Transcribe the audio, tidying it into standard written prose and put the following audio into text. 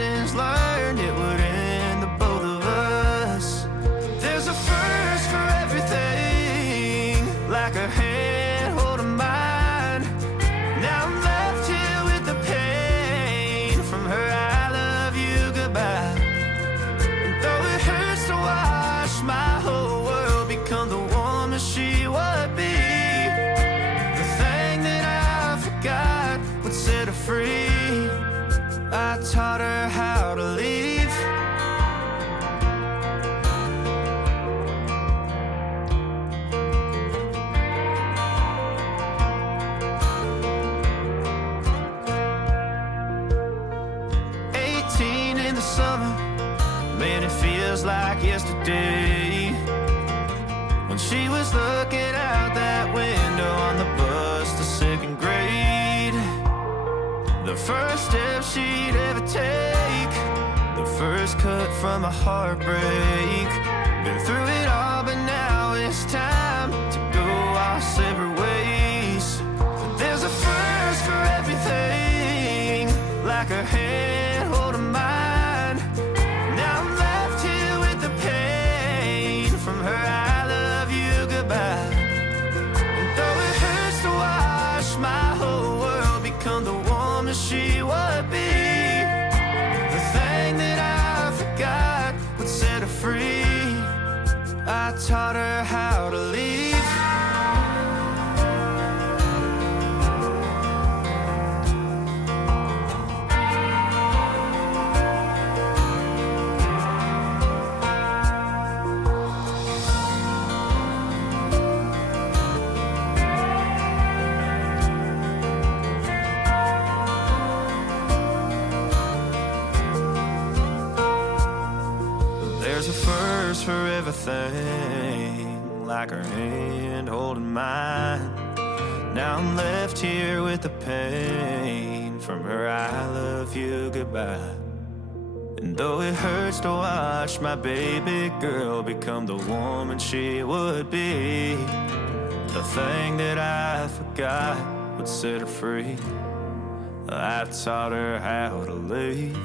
lessons learned, it would end the both of us. There's a first for everything, like her hand holding mine. Now I'm left here with the pain from her I love you goodbye. And though it hurts to watch my whole world become the woman she would be, the thing that I forgot would set her free. I taught her how to leave. 18 in the summer, man, it feels like yesterday, when she was looking out that window on the bus to second grade. The first step she'd ever take, the first cut from a heartbreak. Been through it all, but now it's time to go our separate ways. There's a first for everything, like her hand holding mine. Now I'm left here with the pain from her I love you goodbye. And though it hurts to watch my whole world become the woman she would be, the thing that I forgot would set her free. I taught her how to leave. There's a first for everything, like her hand holding mine. Now I'm left here with the pain from her I love you goodbye. And though it hurts to watch my baby girl become the woman she would be, the thing that I forgot would set her free. I taught her how to leave.